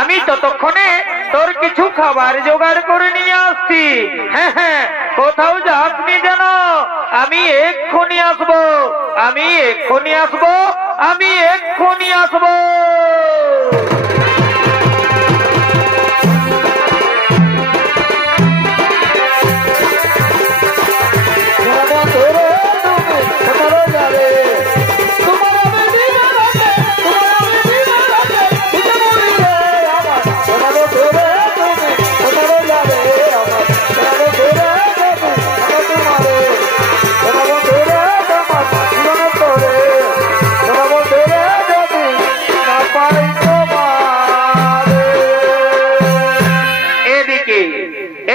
আমি ততক্ষণে তোর কিছু খাবার জোগাড় করে নিয়ে আসছি। হ্যাঁ হ্যাঁ, কোথাও যাসনি যেন। আমি এক্ষুনি আসবো, আমি এক্ষুনি আসবো, আমি এক্ষুনি আসবো।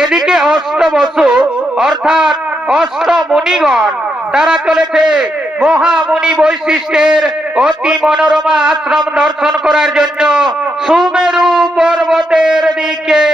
এদিকে অষ্টবসু অর্থাৎ অষ্টমুনিগণ তারা চলেছে মহামুনি বৈশিষ্ট্যের অতি মনোরমা আশ্রম দর্শন করার জন্য সুমেরু পর্বতের দিকে।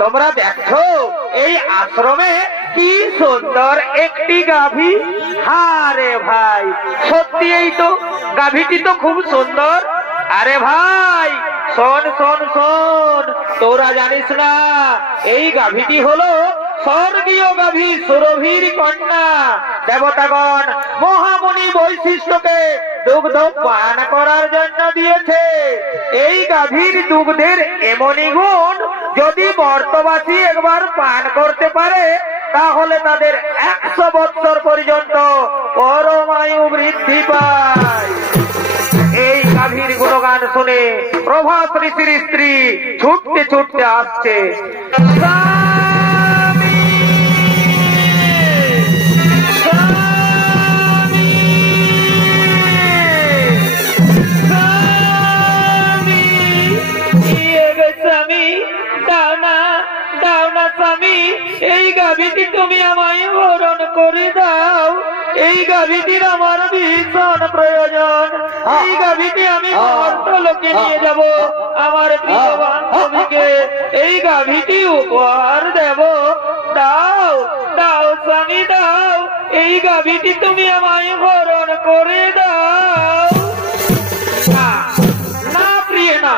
তোমরা দেখো এই আশ্রমে কি সুন্দর একটি গাভী। হ্যাঁ রে ভাই, সত্যি এই তো গাভীটি তো খুব সুন্দর। আরে ভাই শোন শোন শোন, তোরা জানিস না এই গাভীটি হলো স্বর্গীয় গাভী সুরভির কন্যা। দেবতাগণ মহামুনি বৈশিষ্ট্যকে দুগ্ধ পান করার জন্য দিয়েছে। এই গাভীর দুগ্ধের এমনই গুণ, যদি মর্তবাসী একবার পান করতে পারে তাহলে তাদের 100 বৎসর পর্যন্ত পরমায়ু বৃদ্ধি পায়। এই গাভীর গুণগান শুনে প্রভাস ঋষির স্ত্রী ছুটতে ছুটতে আসছে। এই গাভীটি তুমি আমায় হরণ করে দাও, এই গাভীটির আমার ভীষণ প্রয়োজন। এই গাভীটি আমি মর্তলোকে নিয়ে যাব, আমার প্রিয় বান্ধবীকে এই গাভীটি উপহার দেব। দাও দাও স্বামী দাও, এই গাভীটি তুমি আমায় হরণ করে দাও। না প্রিয় না,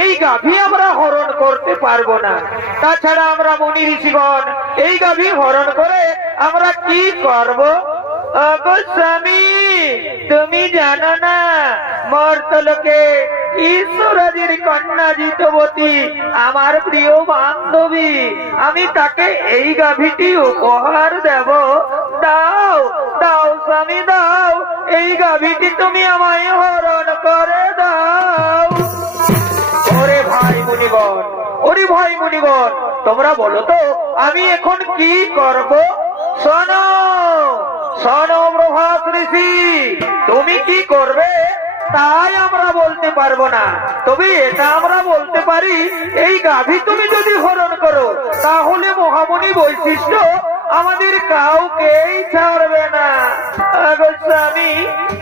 এই গাভী আমরা হরণ করতে পারবো না। তাছাড়া আমরা মুনি ঋষিগণ এই গাভী হরণ করে আমরা কি করব? গোস্বামী তুমি জানো না, মর্তলোকে ঈশ্বরাজির কন্যা জিতবতী আমার প্রিয় বান্ধবী, আমি তাকে এই গাভীটি উপহার দেব। দাও দাও স্বামী দাও, এই গাভীটি তুমি আমায় হরণ করে দাও। ওরে ভাই মুনিগণ, ওরে ভাই মুনিগণ, তোমরা বলো তো আমি এখন কি করব? শোনো শোনো প্রভাস ঋষি, তুমি কি করবে তাই আমরা বলতে পারবো না, তবে এটা আমরা বলতে পারি এই গাভী তুমি যদি হরণ করো তাহলে মহামুনি বৈশিষ্ট্য আমাদের কাউকেই ছাড়বে না। স্বামী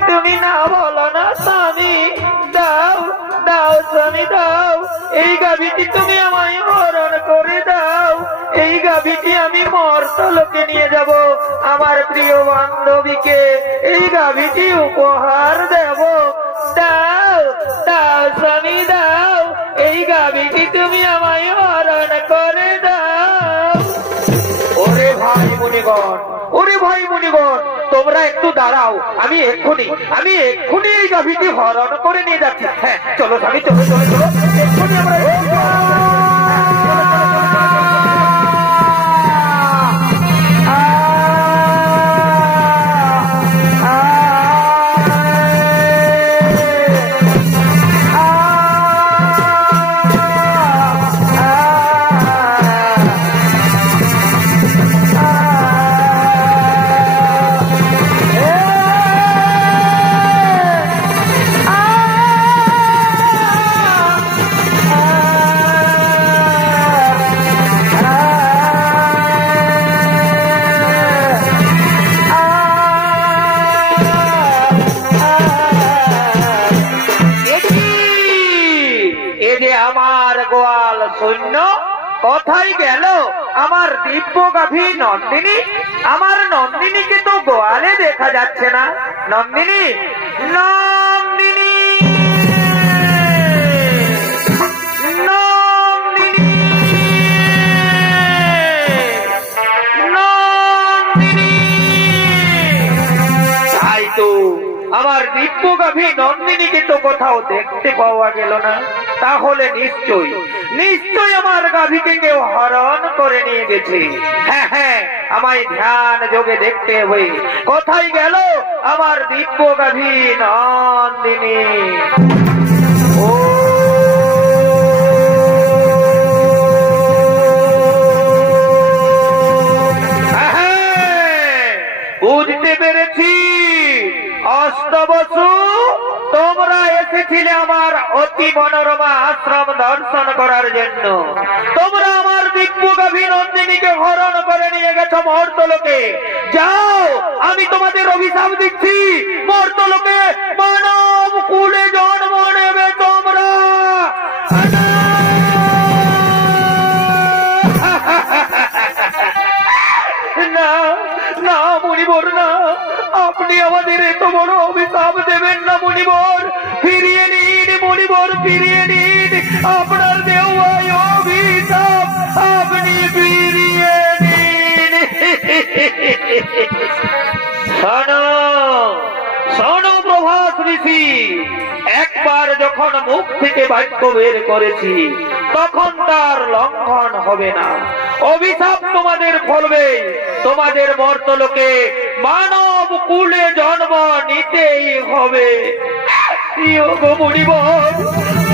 তুমি না বলো না স্বামী, দাও দাও স্বামী দাও, এই গাভীটি তুমি আমায় হরণ করে দাও, এই গাভীটি আমি মর্তলোকে নিয়ে যাব, আমার প্রিয় বান্ধবীকে এই গাভীটি উপহার দেব। দাও দাও স্বামী দাও, এই গাভীটি তুমি আমায় হরণ করে দাও। ওরে ভাই মুনিগণ, ওরে ভাই মুনিগণ, তোমরা একটু দাঁড়াও, আমি এক্ষুনি এই গাভীটি হরণ করে নিয়ে যাচ্ছি। হ্যাঁ চলো স্বামী, চলো চলো চলো, এক্ষুনি আমরা সৈন্য কোথায় গেল? আমার দিব্য গাভী নন্দিনী, আমার নন্দিনীকে তো গোয়ালে দেখা যাচ্ছে না। নন্দিনী নন্দিনী নন্দিনী নন্দিনী, তাই তো আমার দিব্য গাভী নন্দিনীকে তো কোথাও দেখতে পাওয়া গেল না। তাহলে নিশ্চয়ই নিশ্চয়ই আমার গাভীকে কেউ হরণ করে নিয়ে গেছে। হ্যাঁ হ্যাঁ, আমায় ধ্যান যোগে দেখতে হবে কোথায় গেল আমার দিব্য গাভী নন্দিনী। ও বুঝতে পেরেছি, অষ্টবসু তোমরা এসেছিলে আমার অতি মনোরমা আশ্রম দর্শন করার জন্য। তোমরা আমার দিব্য গাভী নন্দিনীকে হরণ করে নিয়ে গেছো মর্তলোকে। যাও, আমি তোমাদের অভিশাপ দিচ্ছি, মর্তলোকে মানব কুলে জন্ম নেবে তোমরা। না না মুনিবর না, আপনি আমাদের এত বড় অভিশাপ দেবেন না মুনিবর। ফিরিয়ে নিন মুনিবর, ফিরিয়ে নিন আপনার দেওয়া অভিশাপ, আপনি ফিরিয়ে নিন। ঋষি, একবার যখন মুখ থেকে বাক্য বের করেছি তখন তার লঙ্ঘন হবে না। অভিশাপ তোমাদের ফলবে, তোমাদের মর্তলোকে মানব কুলে জন্ম নিতেই হবে।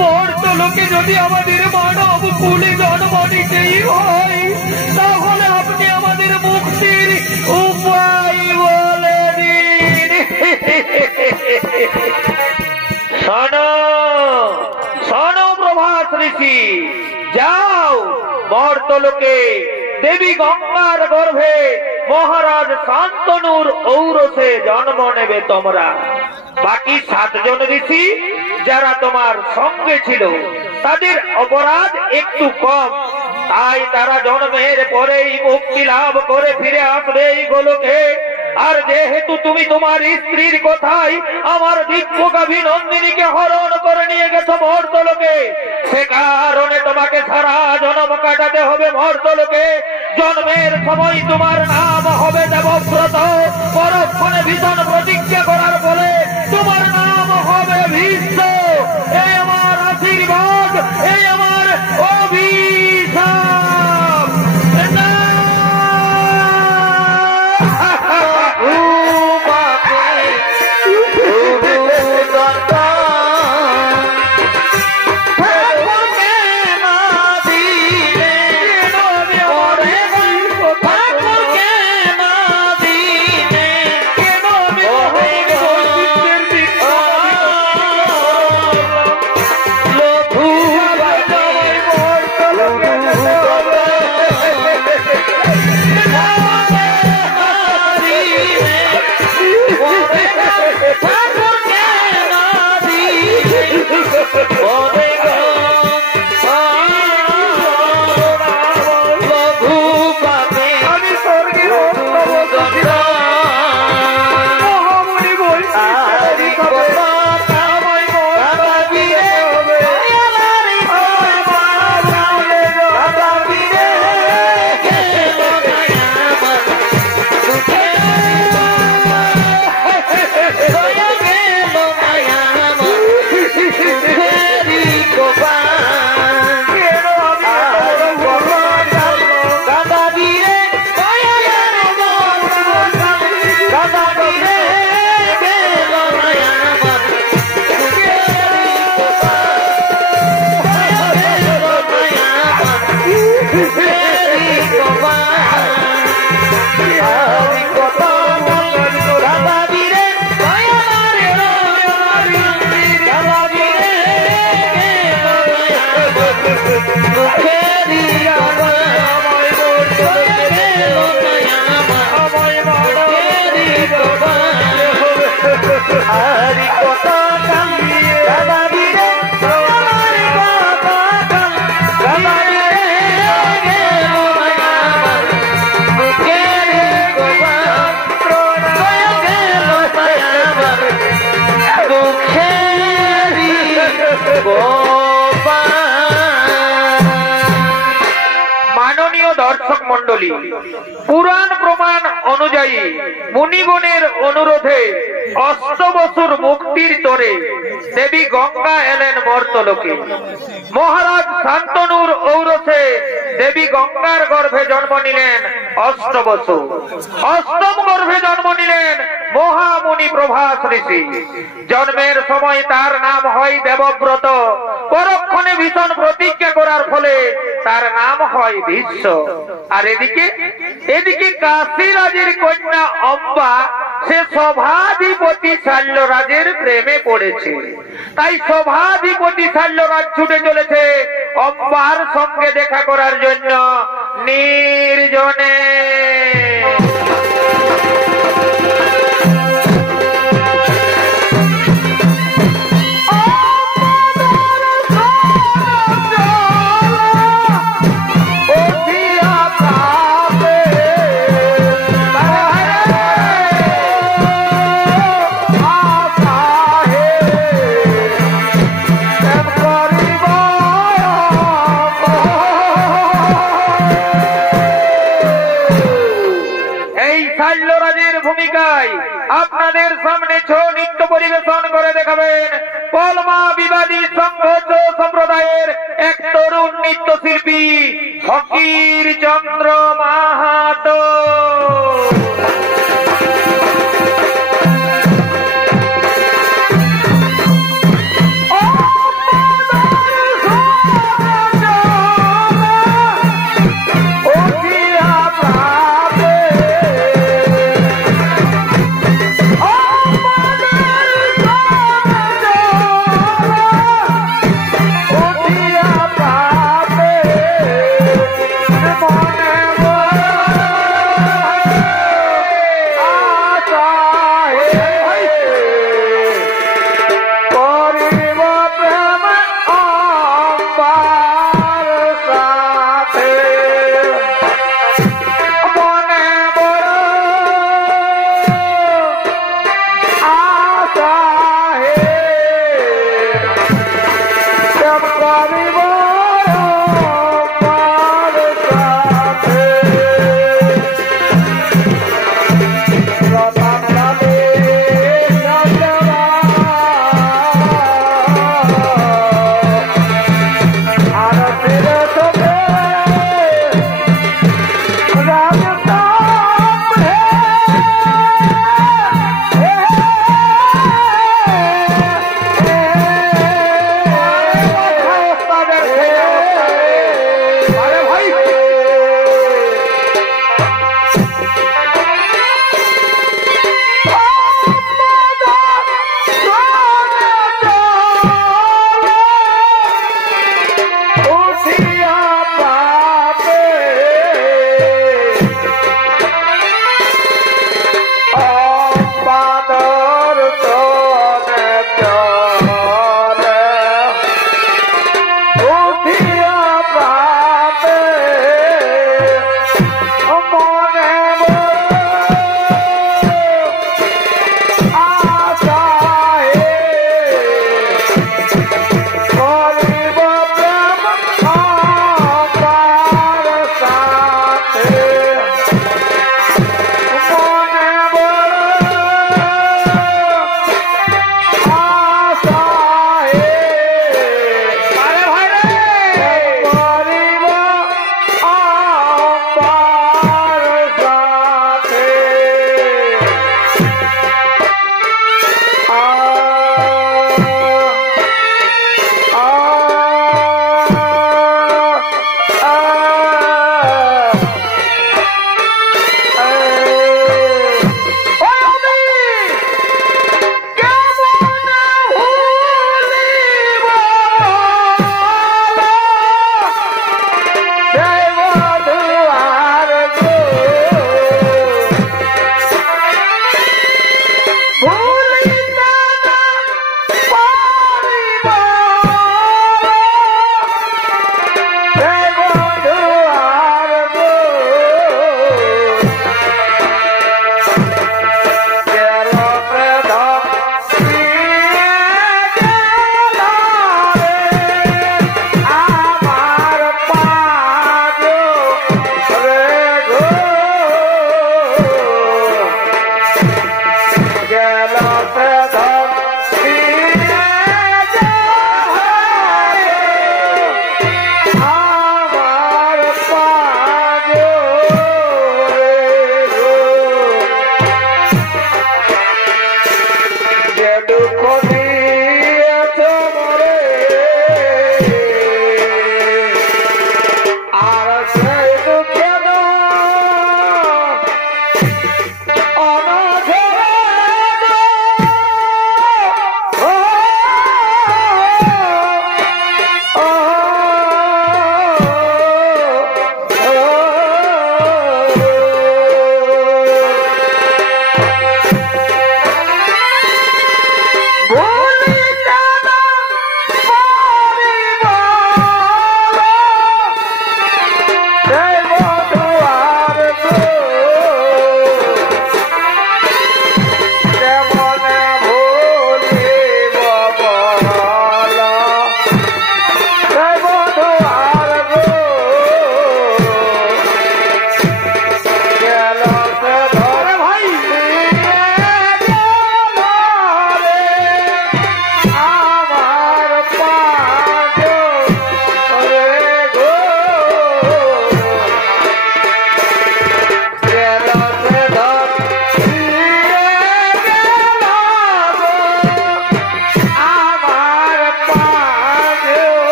মর্তলোকে যদি আমাদের মানব কুলে জন্ম নিতেই হয়, তাহলে আপনি আমাদের মুক্তির উপায় বলে দিন। শোনো শোনো প্রভাস ঋষি, যাও মর্তলোকে দেবী গঙ্গার গর্ভে মহারাজ শান্তনুর ঔরসে জন্ম নেবে তোমরা। বাকি 7 জন ঋষি যারা তোমার সঙ্গে ছিল তাদের অপরাধ একটু কম, তাই তারা জন্মের পরেই মুক্তি লাভ করে ফিরে আসবে এই গোলকে। আর যেহেতু তুমি তোমার স্ত্রীর কথাই আমার দিব্যগাভী নন্দিনীকে হরণ করে নিয়ে গেছো মর্তলোকে, সে কারণে তোমাকে সারা জন্ম কাটাতে হবে মর্তলোকে। জন্মের সময় তোমার নাম হবে দেবব্রত, পরক্ষণে ভীষণ প্রতিজ্ঞা করার ফলে তোমার নাম হবে ভীষ্ম। এই আমার আশীর্বাদ, এই আমার অভিশাপ। মাননীয় দর্শক মন্ডলী, পুরাণ প্রমাণ অনুযায়ী মুনিগণের অনুরোধে অষ্টবসুর মুক্তির তরে দেবী গঙ্গা এলেন মর্তলোকে। মহারাজ শান্তনুর ঔরসে দেবী গঙ্গার গর্ভে জন্ম নিলেন অষ্টবসু। অষ্টম গর্ভে জন্ম নিলেন মহামুনি প্রভাস ঋষি। জন্মের সময় তার নাম হয় দেবব্রত, পরক্ষণে ভীষণ প্রতিজ্ঞা করার ফলে তার নাম হয় ভীষ্ম। আর এদিকে কাশীরাজের কন্যা অম্বা, সে সভাধিপতি শাল্যরাজের প্রেমে পড়েছে। তাই সভাধিপতি শাল্যরাজ ছুটে চলেছে অম্বার সঙ্গে দেখা করার জন্য নির্জনে। দেখাবেন পলমা বিবাদী সংঘ সম্প্রদায়ের এক তরুণ নৃত্যশিল্পী ফকির চন্দ্র মাহাতো।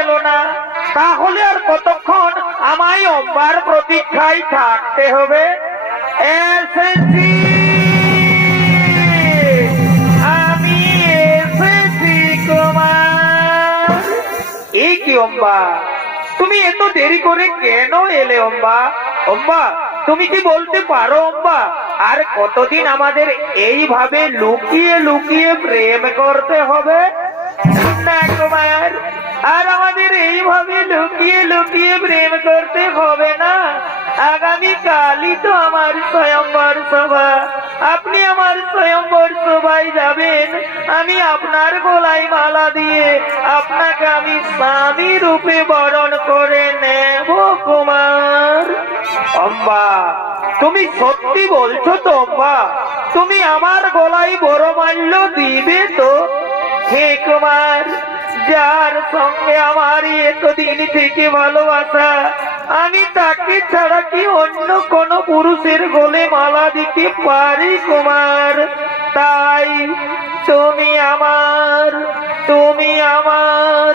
এলো না, তাহলে আর কতক্ষণ আমায় অম্বার প্রতীক্ষায় থাকতে হবে? এসেছি, আমি এসেছি কুমার। এই কি অম্বা, তুমি এত দেরি করে কেন এলে অম্বা? অম্বা, তুমি কি বলতে পারো অম্বা, আর কতদিন আমাদের এইভাবে লুকিয়ে লুকিয়ে প্রেম করতে হবে? না কুমার, আর আমাদের এইভাবে লুকিয়ে লুকিয়ে প্রেম করতে হবে না। আগামী কালই তো আমার স্বয়ংবর সভা, আপনি আমার স্বয়ংবর সভায় যাবেন, আমি আপনার গলায় মালা দিয়ে আপনাকে আমি স্বামী রূপে বরণ করে নেব কুমার। অম্বা, তুমি সত্যি বলছো তো অম্বা? তুমি আমার গলায় বরমাল্য দিবে তো? হে কুমার, যার সঙ্গে আমার এতদিন থেকে ভালোবাসা, আমি তাকে ছাড়া কি অন্য কোন পুরুষের গলে মালা দিতে পারি কুমার? তাই তুমি আমার, তুমি আমার,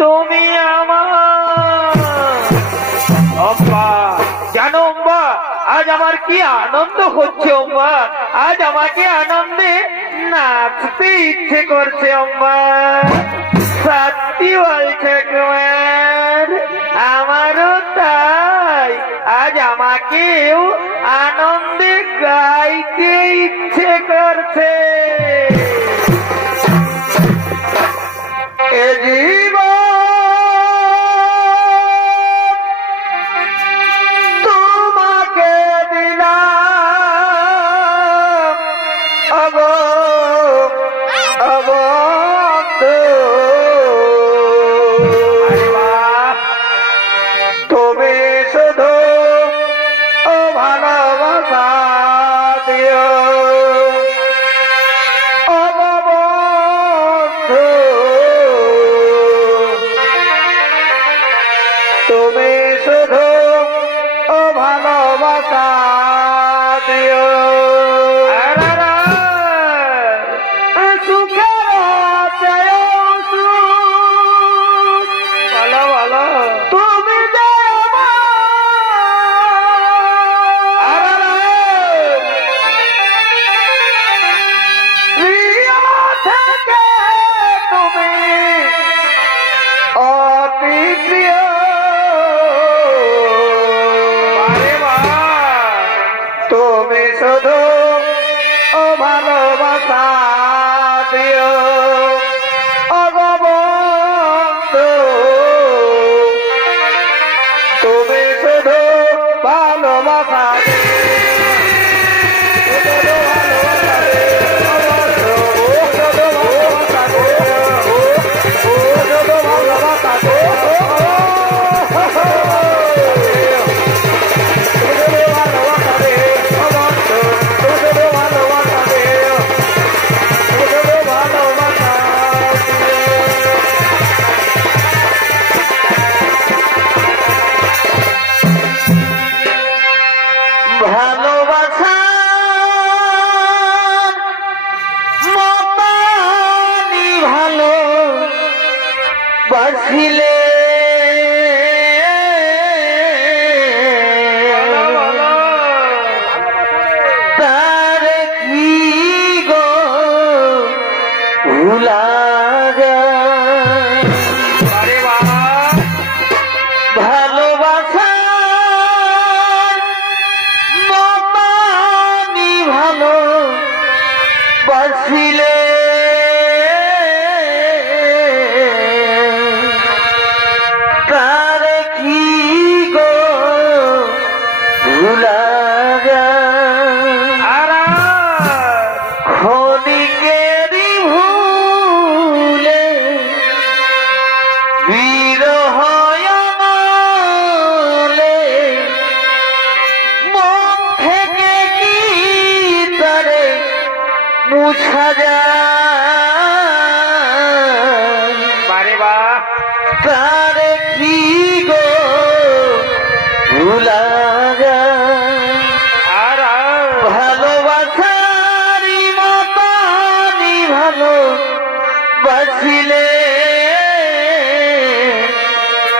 তুমি আমার। অম্বা, জানো অম্বা, আজ আমার কি আনন্দ হচ্ছে অম্বা, আজ আমাকে আনন্দে নাচতে ইচ্ছে করছে অম্বা। সত্যি বলছে কুমার, আমারও তাই, আজ আমাকেও আনন্দে গাইতে ইচ্ছে করছে। এ জীবন তোমাকে দিলাম, অগো অবন্ধ, তুমি শুধু ও ভালোবাসা দিও, অবন্ধু তুমি শুধু ও ভালোবাসা দিও।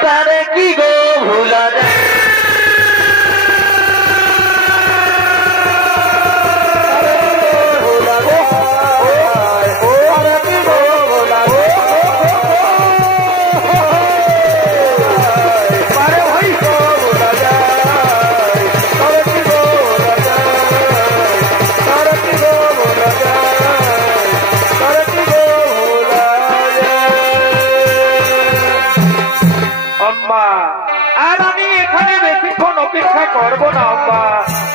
তারে কি গো ভোলা যায় অপেক্ষা করবো না আম্মা,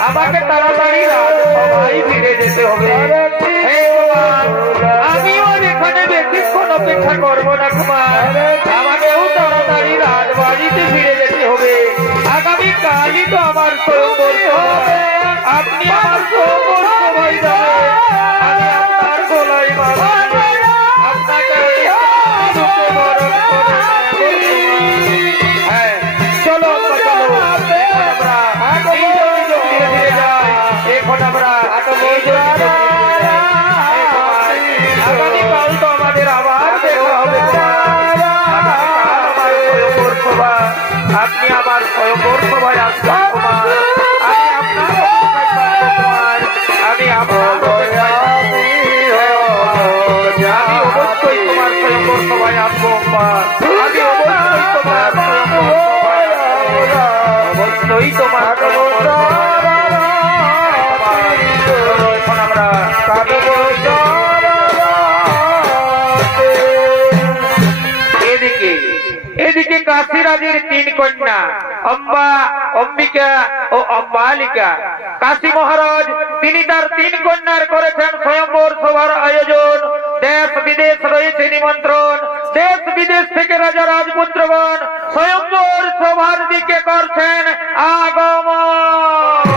আমাকে তাড়াতাড়ি রাজসভায় ফিরে যেতে হবে। আমিও এখানে বেশিক্ষণ অপেক্ষা করবো না কুমার, আমাকেও তাড়াতাড়ি রাজবাড়িতে ফিরে যেতে হবে। আগামী কালই তো আমার স্বয়ংবর হবে, আপনি আমার স্বয়ংবর সবাই যাবেন, আমি আপনার গলায় মালা আপনাকে বরণ করে। হ্যাঁ চলো আগামীকাল তো আমাদের আবার দেখা হবে। আপনি আমার স্বয়ংবর সভায় আসবেন কুমার, আমি আপনার আমি আমি অবশ্যই তোমার স্বয়ংবর সভায় আসবো। আমি অবশ্যই তোমার স্বয়ংবর সভায় অবশ্যই তোমার এখন আমরা এদিকে কাশীরাজের তিন কন্যা অম্বা, অম্বিকা ও অম্বালিকা। কাশী মহারাজ তিনি তার তিন কন্যার করেছেন স্বয়ংবর সভার আয়োজন। দেশ বিদেশ রয়েছে নিমন্ত্রণ, দেশ বিদেশ থেকে রাজা রাজপুত্রগণ স্বয়ংবর সভার দিকে করছেন আগমন।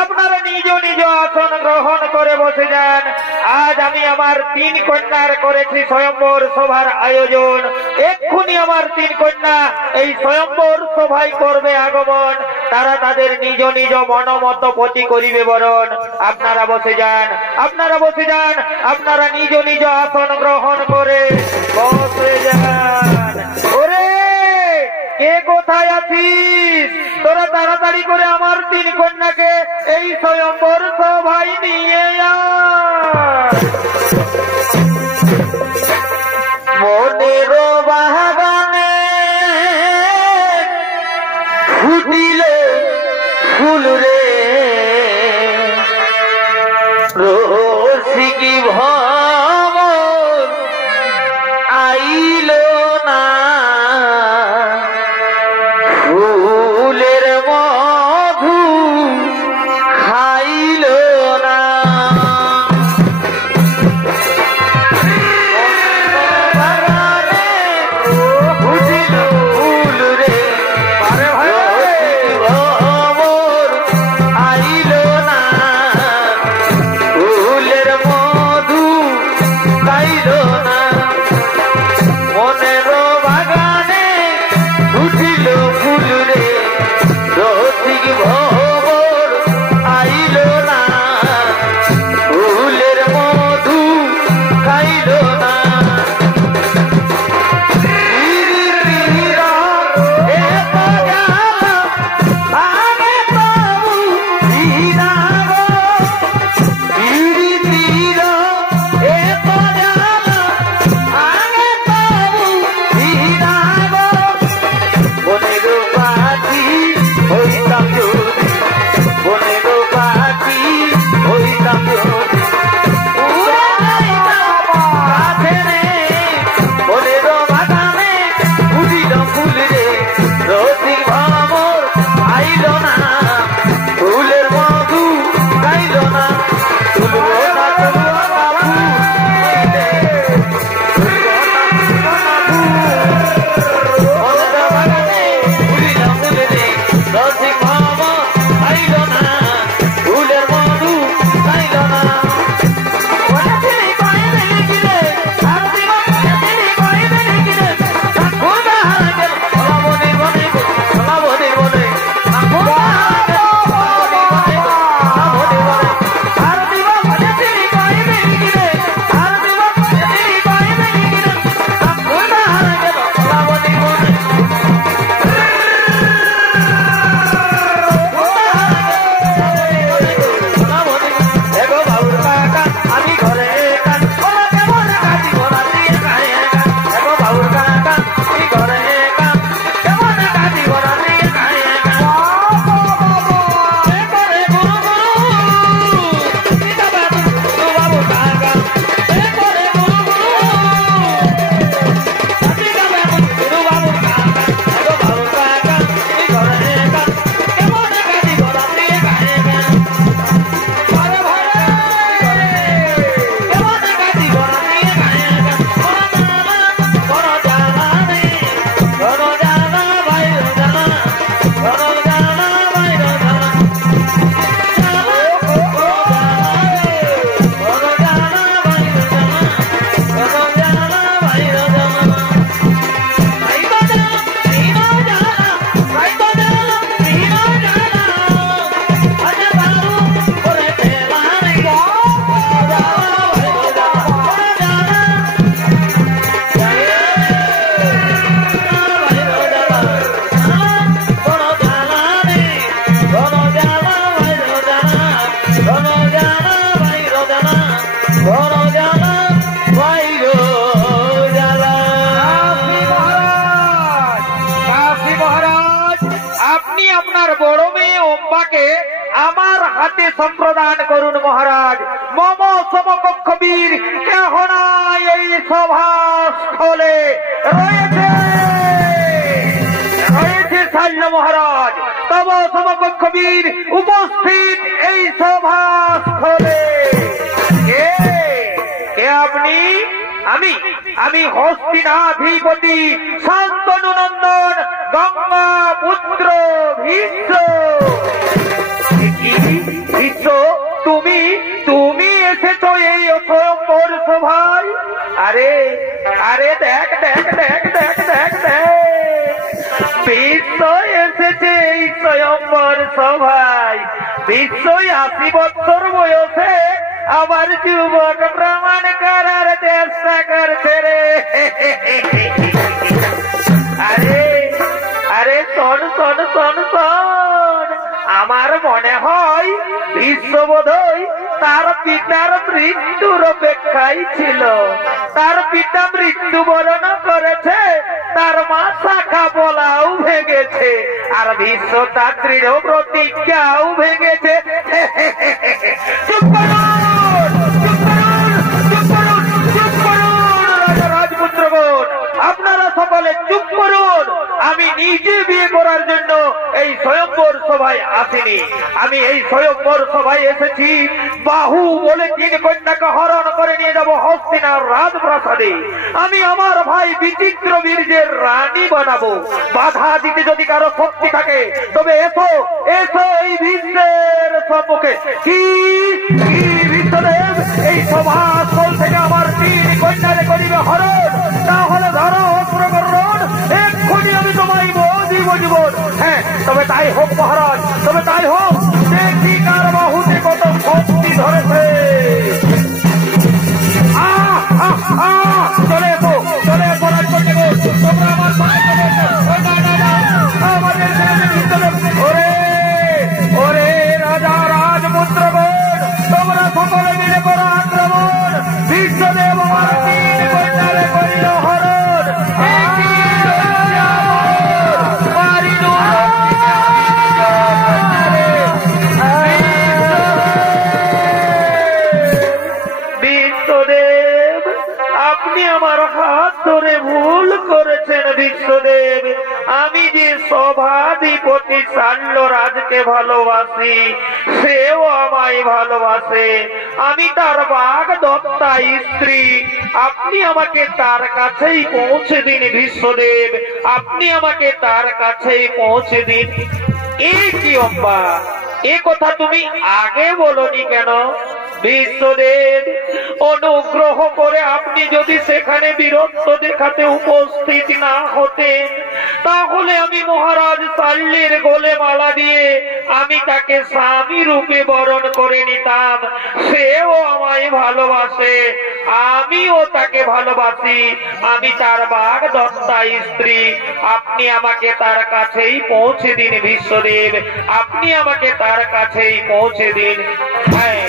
আপনারা নিজ নিজ আসন গ্রহণ করে বসে যান। আজ আমি আমার 3 কন্যার করেছি স্বয়ম্বর সভার আয়োজন। এক্ষুনি আমার 3 কন্যা এই স্বয়ম্বর সভায় করবে আগমন। তারা তাদের নিজ নিজ মনমত পতি করিবে বরণ। আপনারা বসে যান, আপনারা বসে যান, আপনারা নিজ নিজ আসন গ্রহণ করে বসে যান। ওরে কে কোথায় আছিস? তোরা তাড়াতাড়ি করে আমার 3 কন্যাকে এই স্বয়ম্বর সভায় নিয়ে আয়। মনের বাগানে ফুটিলে ফুল রে রসিকি ভ্রমর আইল না, ফুলের মধু খাইল না। ফুটিল ফুল রে ভ্রমর আইল না, ফুলের মধু খাইল না। মনের বাগানে ফুটিল ফুল রে রসিক ভ্রমর আইল না, ফুলের মধু খাইল না। আমার হাতে সম্প্রদান করুন মহারাজ। মম সমকক্ষ বীর কেহ নাই এই সভাস্থলে রয়েছে, রয়েছে শাল্য মহারাজ। তব সমকক্ষ বীর উপস্থিত এই সভাস্থলে। কে আপনি? আমি হস্তিনাধিপতি শান্তনু নন্দন গঙ্গা পুত্র ভীষ্ম। কি বিশ্ব, তুমি তুমি এসেছো এই স্বয়ম্বর সভায়? আরে আরে দেখ দেখ দেখ দেখ দেখ দেখ, বিশ্ব এসেছে এই স্বয়ম্বর সভায়। বিশ্বই 80 বছর বয়সে আমার যুবক প্রমাণ করার চেষ্টা করছে রে। আরে আরে শোন শোন শোন শোন, আমার মনে হয় বিশ্ববোধই তার পিতার মৃত্যুর অপেক্ষায় ছিল। তার পিতা মৃত্যুবরণ করেছে, তার মা শাখা বলাও ভেঙেছে, আর বিশ্ব তার দৃঢ় প্রতিজ্ঞাও ভেঙেছে। চুপ করুন, চুপ করুন, চুপ করুন, চুপ করুন রাজপুত্রগণ, আপনারা সকলে চুপ করুন। আমি নিজে বিয়ে করার জন্য এই স্বয়ম্বর সভায় আসিনি। আমি এই স্বয়ম্বর সভায় এসেছি বাহু বলে 3 কন্যাকে হরণ করে নিয়ে যাব হস্তিনার রাজপ্রাসাদে। আমি আমার ভাই বিচিত্র বীর্যের রানী বানাবো। বাধা দিতে যদি কারো শক্তি থাকে তবে এসো, এসো এই বিশ্বের সম্মুখে। কি বিশ্বদেব, এই সভাস্থল থেকে আমার 3 কন্যারে করিবে হরণ, তাহলে ধরো অগ্রগরণ, এক্ষুনি আমি তোমায় দিব জীবন। হ্যাঁ, তবে তাই হোক মহারাজ, তবে তাই হোক। দেখি কার বাহুতে কত শক্তি ধরেছে। চলে এসো, চলে এসো রাজপুত্রগণ, তোমরা আমার ওরে ওরে রাজা রাজপুত্রগণ, তোমরা সকলে মিলে করো আক্রমণ। বিশ্বদেব আমার 3 কন্যারে করিল হরণ। বিশ্বদেব, আপনি আমার হাত ধরে ভুল করেছেন। বিশ্বদেব, আমি যে সভাধিপতি শাল্যরাজকে ভালোবাসি, সেও আমায় ভালোবাসে। আমি তার বাঘ দত্তা স্ত্রী। আপনি আমাকে তার কাছেই পৌঁছে দিন বিশ্বদেব, আপনি আমাকে তার কাছেই পৌঁছে দিন। এই কি অম্বা, এ কথা তুমি আগে বলনি কেন? বিশ্বদেব, অনুগ্রহ করে আপনি যদি সেখানে বীরত্ব দেখাতে উপস্থিত না হতেন, তাহলে আমি মহারাজ শাল্যের গলে মালা দিয়ে আমি তাকে স্বামী রূপে বরণ করে নিতাম। সেও আমায় ভালোবাসে, আমিও তাকে ভালোবাসি। আমি তার বাঘ দত্তা স্ত্রী। আপনি আমাকে তার কাছেই পৌঁছে দিন বিশ্বদেব, আপনি আমাকে তার কাছেই পৌঁছে দিন। হ্যাঁ,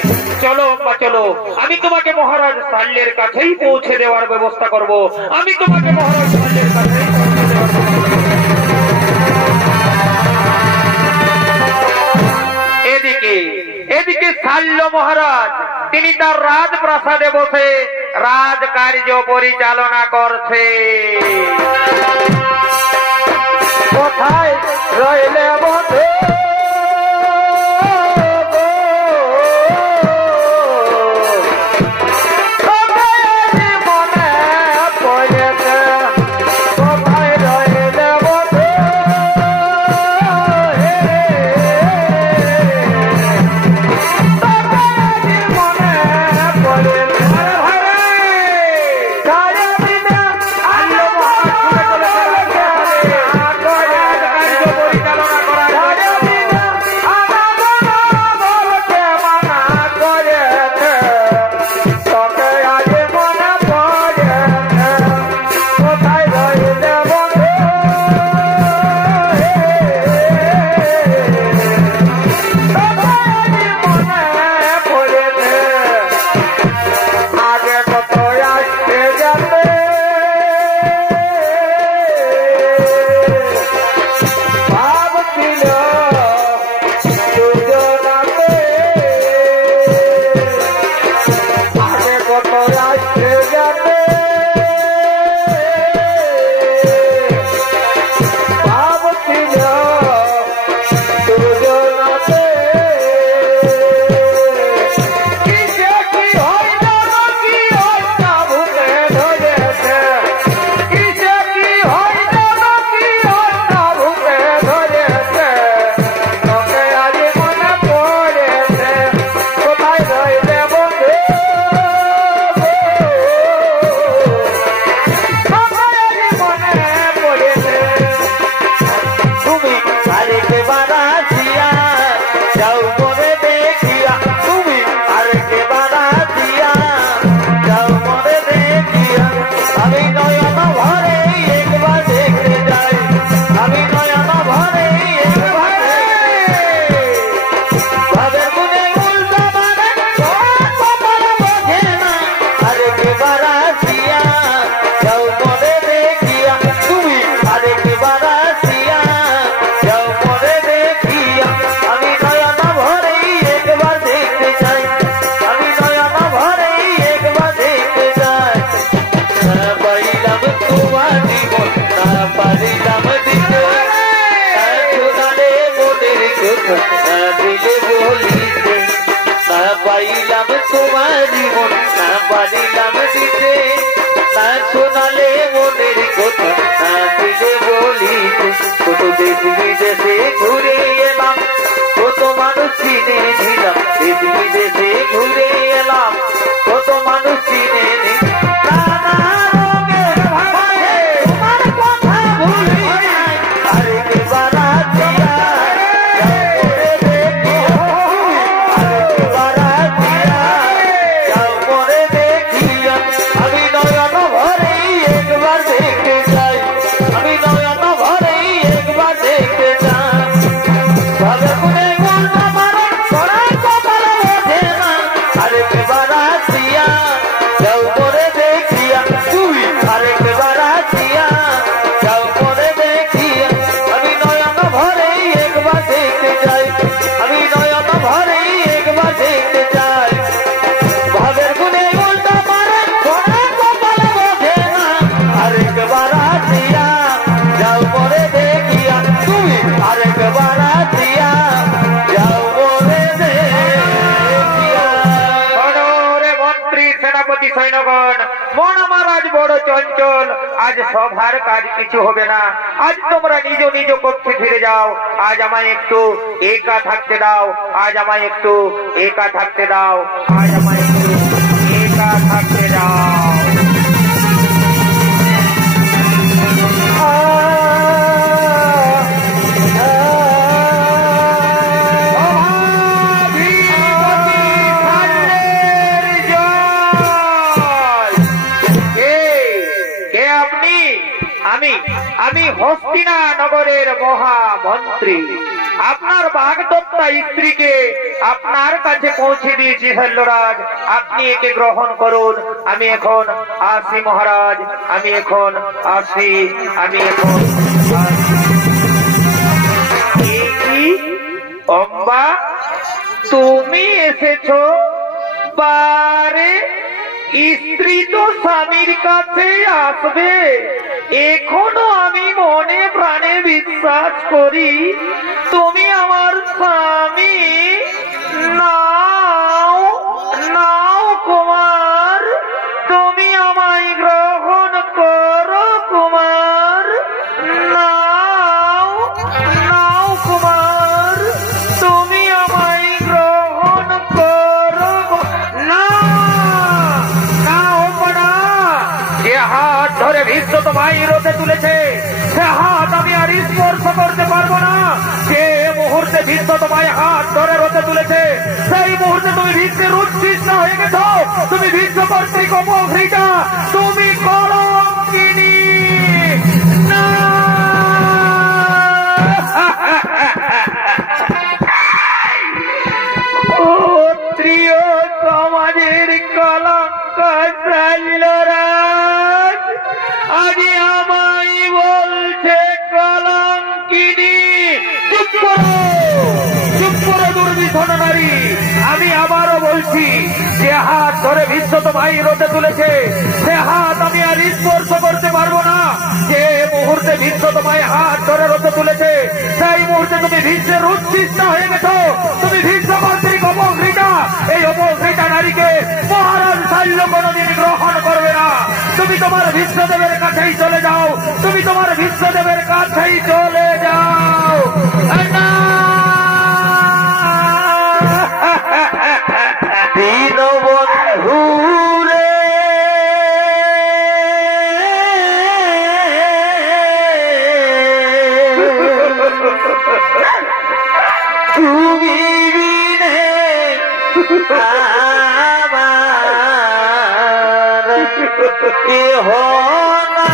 চলো মা চলো, আমি তোমাকে মহারাজ শাল্যের কাছেই পৌঁছে দেওয়ার ব্যবস্থা করব। আমি তোমাকে মহারাজ শাল্যের কাছেই পৌঁছে দেওয়ার এদিকে এদিকে শাল্য মহারাজ তিনি তার রাজপ্রাসাদে বসে রাজকার্য পরিচালনা করছে। কোথায় রইলে বন্ধু, পাইলাম তোমারই মন না পারিলাম দিতে না শোনালে মনের কথা না দিলে বলিতে কত দেশ বিদেশে ঘুরে এলাম কত মানুষ চিনে নিলাম দেশ বিদেশে ঘুরে এলাম কত মানুষ চিনে সৈন্যগণ মন আমার আজ বড় চঞ্চল আজ সভার কাজ কিছু হবে না আজ তোমরা নিজ নিজ কক্ষে ফিরে যাও আজ আমায় একটু একা থাকতে দাও আজ আমায় একটু একা থাকতে দাও আজ আমায় একটু একা থাকতে দাও আমি হস্তিনা নগরের মহামন্ত্রী আপনার বাগদত্তা স্ত্রীকে আপনার কাছে পৌঁছে দিয়েছি শৈলরাজ আপনি একে গ্রহণ করুন আমি এখন আসি মহারাজ আমি এখন আসি অম্বা তুমি এসেছো বারে স্ত্রী তো স্বামীর কাছে আসবে এখনো আমি মনে প্রাণে বিশ্বাস করি তুমি আমার স্বামী নাও নাও কুমার তুমি আমায় গ্রহণ করো কুমার নাও নাও কুমার তুমি আমায় গ্রহণ করো না যে হাত ধরে ভীষ্ম তোমায় রোদে তুলেছে সে হাত আমি আর স্পর্শ করতে পারবো না যে মুহূর্তে ভীষ্ম তোমায় হাত ধরে রোদে তুলেছে সেই মুহূর্তে তুমি ভীষ্মের উচ্ছিষ্ট হয়ে গেছ তুমি ভীষ্ম কর্তৃক অপহৃতা তুমি কলঙ্কিনী না ও প্রিয় সমাজের কলঙ্ক শৈলরাজ আজ আমায় বলছে কলঙ্কিনী চুপ করো দুর্বিষণ নারী আমি আবারও বলছি যে হাত ধরে ভীষ্ম তোমায় রোদে তুলেছে সে হাত আমি আর স্পর্শ করতে পারবো না যে মুহূর্তে ভীষ্ম তোমায় হাত ধরে রোদে তুলেছে সেই মুহূর্তে তুমি ভীষ্মের উচ্ছিষ্ট হয়ে গেছো তুমি ভীষ্ম কর্তৃক অপহৃতা এই অপহৃতা নারীকে মহারাজ শৈল কোনদিন গ্রহণ করবে না তুমি তোমার ভীষ্মদেবের কাছেই চলে যাও তুমি তোমার ভীষ্মদেবের কাছেই চলে যাও দীনবন্ধু রে তুমি বিনে আমার কেহ না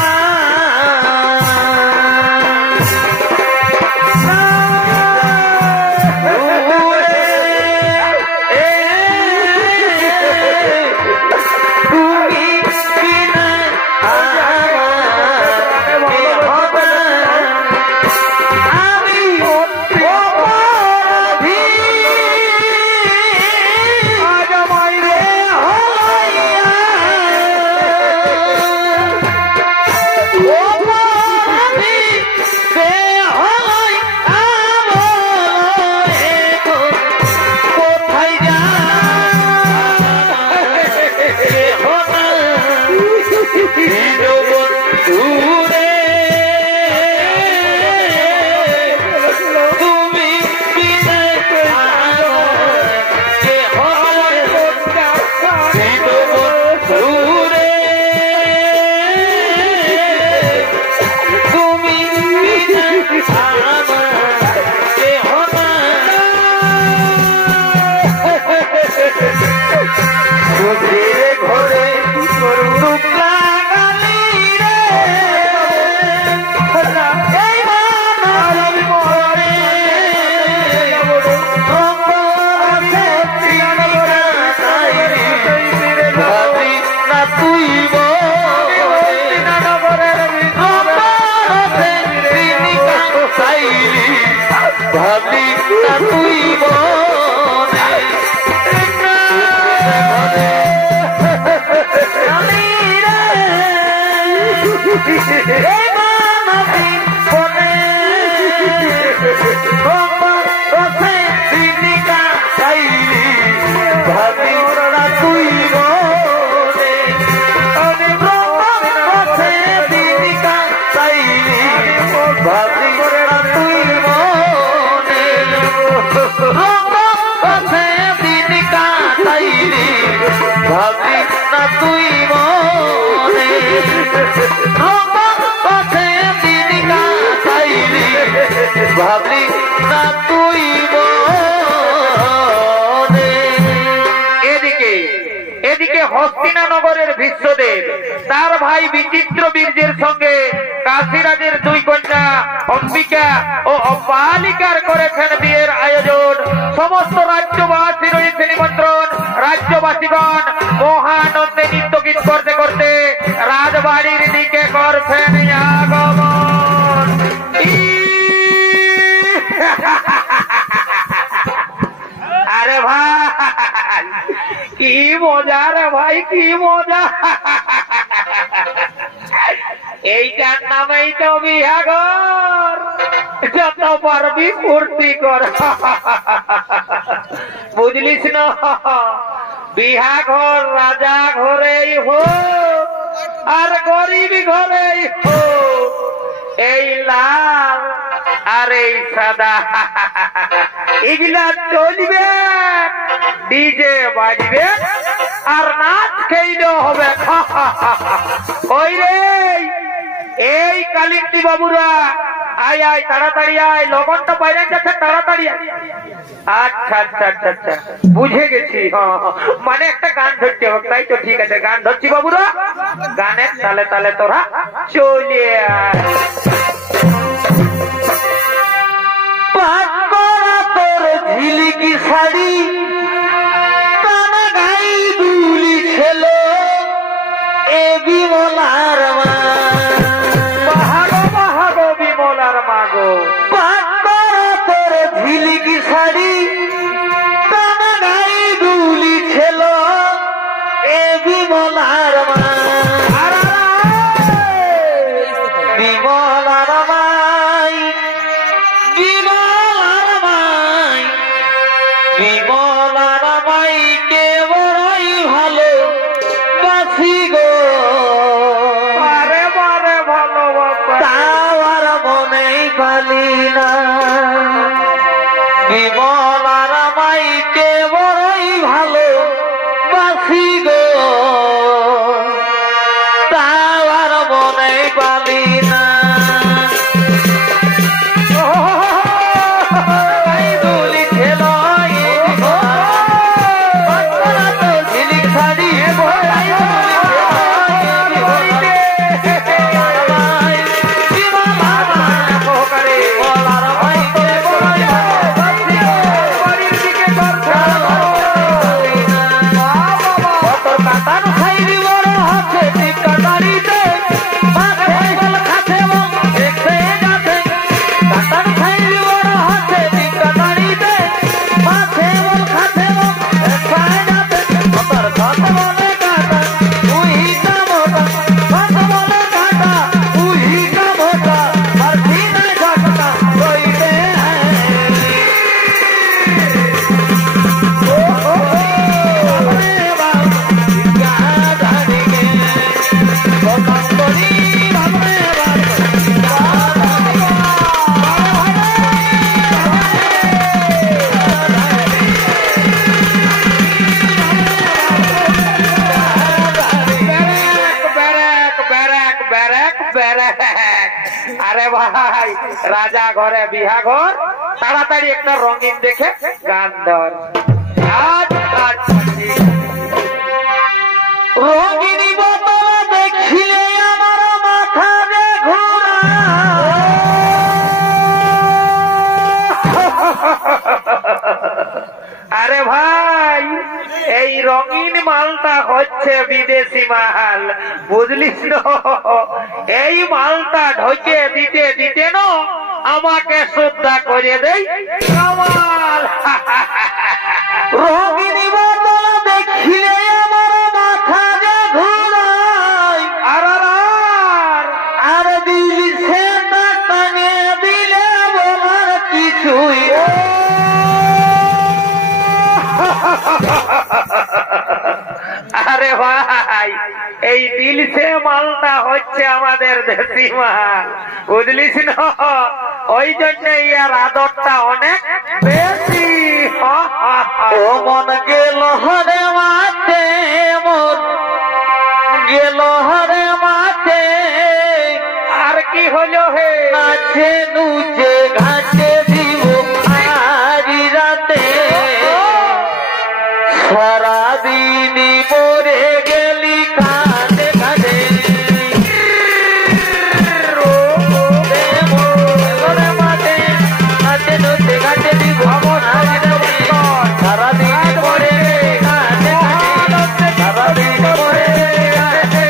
না তুই মনে পথে দিন কাটাইলি ভাবলি না তুই মনে। এদিকে এদিকে হস্তিনানগরের বিশ্বদেব তার ভাই বিচিত্র বীর্যের সঙ্গে কাশীরাজের দুই কন্যা অম্বিকা ও অম্বালিকার করেছেন বিয়ের আয়োজন। সমস্ত রাজ্যবাসী রয়েছে নিমন্ত্রণ। রাজ্যবাসীগণ মহানন্দে নৃত্য গীত করতে করতে রাজবাড়ির দিকে করছেন আগমন। আরে ভাই কি মজা রে ভাই, কি মজা! এইটার নামেই তো বিহাঘর। যত পারবি ফুর্তি কর, বুঝলিস না? বিহাঘর রাজা ঘরেই হোক আর গরিব ঘরেই হোক, এই লাল আর এই সাদা এগুলা চলবে। ডিজে বাজবে আর নাচ খেইলে হবে। ওই রে এই কালিন্দি বাবুরা, আয় আয় তাড়াতাড়ি আয়, লগনটা বাইরে যাচ্ছে, তাড়াতাড়ি আয়। আচ্ছা আচ্ছা আচ্ছা আচ্ছা, বুঝে গেছি। মানে একটা গান ধরতে হবে, তাই তো? ঠিক আছে, গান ধরছি বাবুরা। গানের তালে তালে তোরা চলে আয়। তোর ঝিলিকি শাড়ি টানা গাই দুলি ছিল এ বিমলার মা। মাহাগো মাহাগো বিমলার মাগো, তোর ঝিলিকি শাড়ি টানা গাই দুলি ছিল এ বিমলার মা। বিমলার মাই, বিমলার মাই, বিমলার মাইকে বড়ই ভালো বাসি গো। আরে বারে ভালোবাসা তাও আর মনেই পালি না। বিমলার মাইকে বড়ই ভালো বাসি গো, তাও আর মনেই পালি না। আরে ভাই, রাজা ঘরে বিহা ঘর, তাড়াতাড়ি একটা রঙিন দেখে গান ধর। রঙিনী বোতল দেখিলে আমার মাথা যে ঘোরা। আরে ভাই, এই রঙিন মালটা হচ্ছে বিদেশি মাল, বুঝলিস না? এই মালটা ঢোকে দিতে দিতে না আমাকে শ্রদ্ধা করে দেই কামাল। রঙিনী বোতল দেখিলে আমার মাথা যে ঘোরায়। আর দিল সে টানে দিলে বলার কিছুই। আরে ভাই, এই দিল সে মালটা হচ্ছে আমাদের দেশি মাল, বুঝলিস না? ওই জন্য ইয়ার আদরটা অনেক বেশি। ও মন গেল হরে মাতে মন নুচে নুচে ঘাটে দিব আরি রাতে সারাদিন মরে গেলি কাঁদে কাঁদে মাঠে ঘাটে নুচে ঘাটে দিব আরি রাতে সারাদিন মরে গেলি কাঁদে কাঁদে সারাদিন মরে গেলি কাঁদে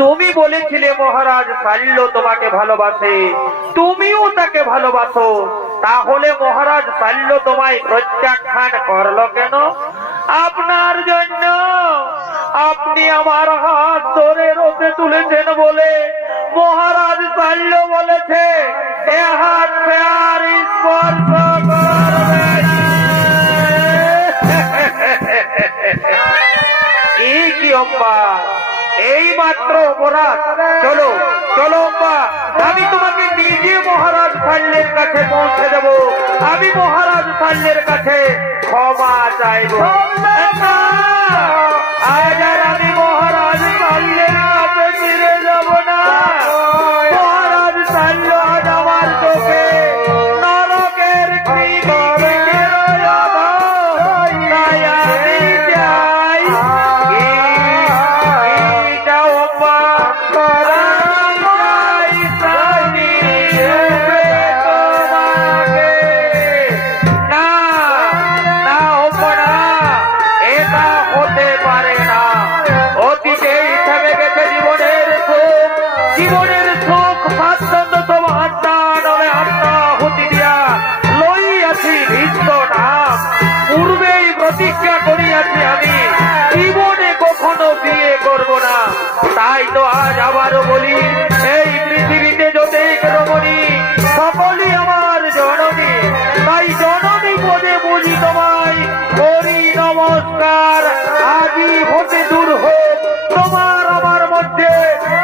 তুমি বলেছিলে মহারাজ শাল্য তোমাকে ভালোবাসে, তুমিও তাকে ভালোবাসো, তাহলে মহারাজ শাল্য তোমায় প্রত্যাখ্যান করলো কেন? আপনার জন্য আপনি আমার হাত ধরে রোপে তুলেছেন বলে মহারাজ শাল্য বলেছে এ হাত প্যার স্পর্শ করবে না। কি অম্বা, এই মাত্র অপরাধ। চলো চলো অম্বা, আমি তোমাকে নিজে মহারাজ শাল্যের কাছে পৌঁছে দেব, আমি মহারাজ শাল্যের কাছে ক্ষমা চাইব। আজ আর আমি মহারাজ শাল্যের কাছে ফিরে যাব না। মহারাজ শাল্য আজ আমার চোখে নরকের না জীবনের সুখ স্বাচ্ছন্দ্য সব আত্মা নলে আত্মা হুতি দিয়া লইয়াছি ভীষ্ম নাম। পূর্বেই প্রতিজ্ঞা করিয়াছি আমি জীবনে কখনো বিয়ে করব না। তাই তো আজ আবারও বলি, এই পৃথিবীতে যতেক রমণী সকলই আমার জননী। তাই জননী পদে বুঝি তোমায় করি নমস্কার। আজই হতে দূর হোক তোমার আমার মধ্যে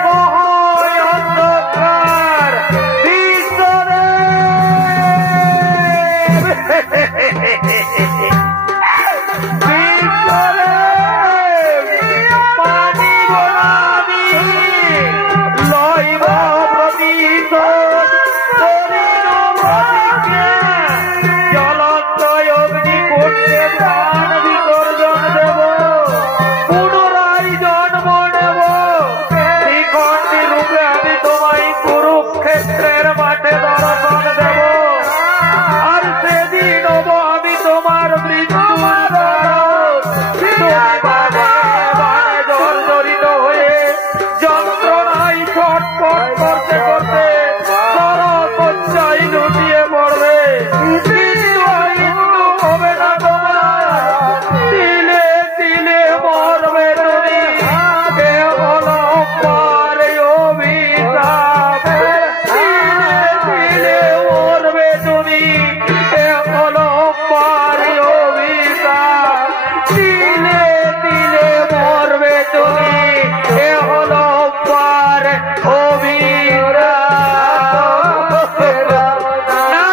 মহায় অন্ধকার। কুরুক্ষেত্রের মাঠে দর্শন দেব, আর সেদিন হব আমি তোমার মৃত্যুর জর্জরিত হয়ে যন্ত্রণায় ছটফট করতে করতে সরসজ্জায় লুটিয়ে পড়বে। কিন্তু হবে না তোমার, দিলে দিলে মরবে তুমি। এ হলো পারে অভিশাপ, দিলে দিলে মরবে তুমি। এ হলো পারে অভিশাপ, দিলে দিলে মরবে তুমি। এ হলো পারে অভিশাপ। না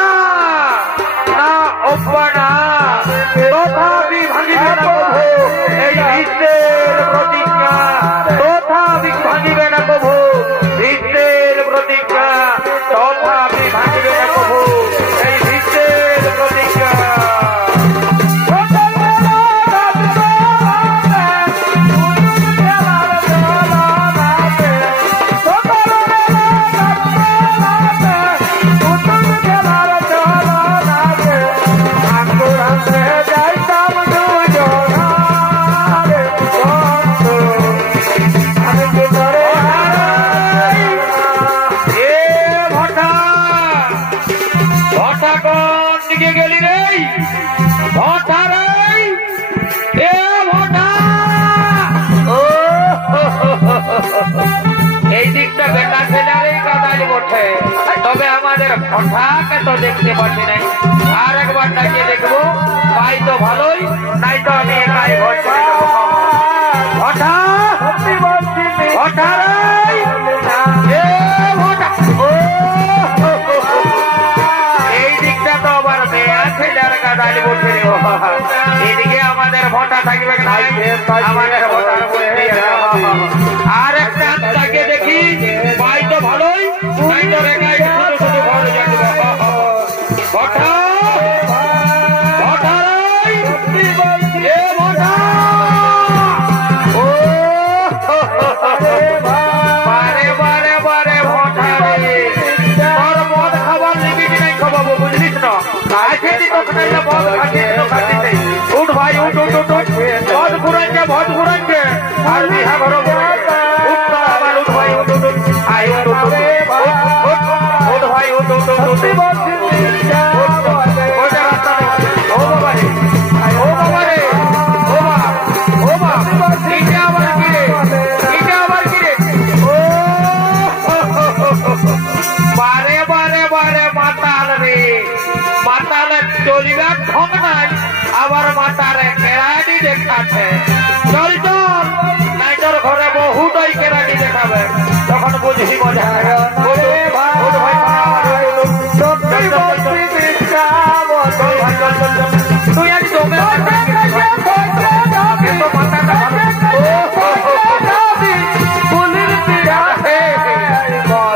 না অব্বানা, তথাপি ভাঙিবে না কভু এই ভীষ্মের প্রতিজ্ঞা। তথাপি ভাঙিবে না কভু ভীষ্মের প্রতিজ্ঞা। তথাপি ভাঙিবে না কভু এই ভীষ্মের প্রতিজ্ঞা। এই দিকটা বেটা ছেলেরই কাদালি বটে, তবে আমাদের ভটাকে তো দেখতে পাচ্ছি নাই। আর একবার ডাকিয়ে দেখবো, পাই তো ভালোই, নাই তো আমি একাই ভোট করে দেবো। ভটা ভটা এই দিকটা তো আবার মেয়া ছেলের কাদালি বটে। এদিকে আমাদের ভটা থাকবে না, আমাদের ভটার বলতে আর একটা তাকে দেখি, পাই তো ভালোই, নাই তো রেখায় শুধু শুধু ঘরে যাবে। ভটা ভটা এ ভটা, ও বারে বারে বারে ভটা রে, তোর মদ খাবার লিমিট নাই খাবো, বুঝলিস না? খাইছি তো খাইলে মদ খাচ্ছি। উঠ ভাই উঠ উঠ উঠ, ভদ ঘুরাইছে ভদ ঘুরাইছে, আর বিহা ঘর বারে বারে বারে মাতাল রে, মাতালে চলিবার ঢং নাই, আবার মাতালে কেরানি দেখাচ্ছে। চল চল, নাই তোর ঘরে বহুটাই কেরানি দেখাবে, তখন বুঝবি মজা। তুই আজ জমে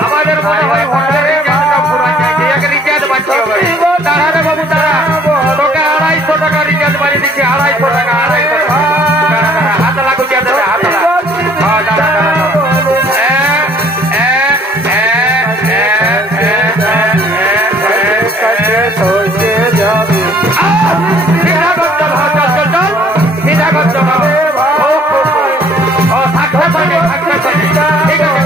আমাদের মনে হয় ভোটারের জ্ঞানটা পুরা চাইছে, এক রিচার্জ বাঁচতে হবে। তারা বাবু তারা তোকে 250 টাকা রিচার্জ বানিয়ে দিচ্ছে, 250 টাকা 250 টাকা। হাত লাগু দিয়ে দেবে, হাত লাগু। হ্যাঁ দাদা ঠিক আছে।